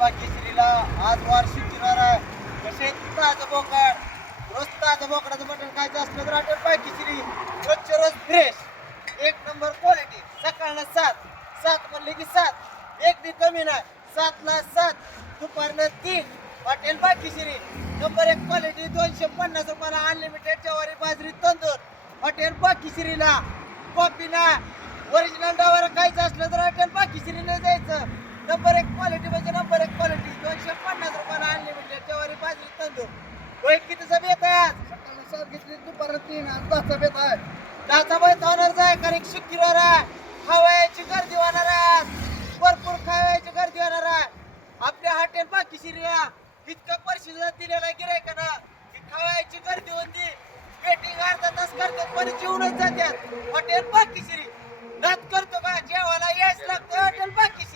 पाकिश्रीला आज वार शिकणार आहे. कसे ताजं बोकड, रोज ताजं बोकडाचं मटण खायचं असलं तर हॉटेल पाकिश्री. रोजच्या रोज फ्रेश, एक नंबर क्वालिटी. सकाळला 7 म्हणले की 7, एक बी कमी नाही. 7ला 7, दुपारनं 3. Hotel Pakishri number 1 quality. 250 रुपयाला अनलिमिटेड ज्वारी बाजरी तंदूर. हॉटेल पाकिश्रीला कॉफी ना ओरिजिनल डावाला खायचं असलं तर हॉटेल पाकिश्रीला जायचं. नंबर 1 क्वालिटी म्हणजे नंबर 1 क्वालिटी. 250 रुपयाला अनलिमिटेड ज्वारी बाजरी तंदूर. वय कितीचा बेत आहे आज? सकाळी 7 घेतली, दुपारला 3, आज 10चा बेत आहे. त्याचा बेत होणार आहे कारण शुक्रवार आहे. खावायची गर्दी होणार आहे आज. भरपूर खावायची गर्दी होणार आहे. आपल्या हॉटेल पाकिश्री इतकं परिस्थिती दिलेला गिरायकांना की खावायची गर्दी होती. वेटिंग अर्धा तास करतात पण जेवणच जातात. हॉटेल पाकिश्री नाद करतो का जेवायला यायच लागतं हॉटेल पाकिश्री.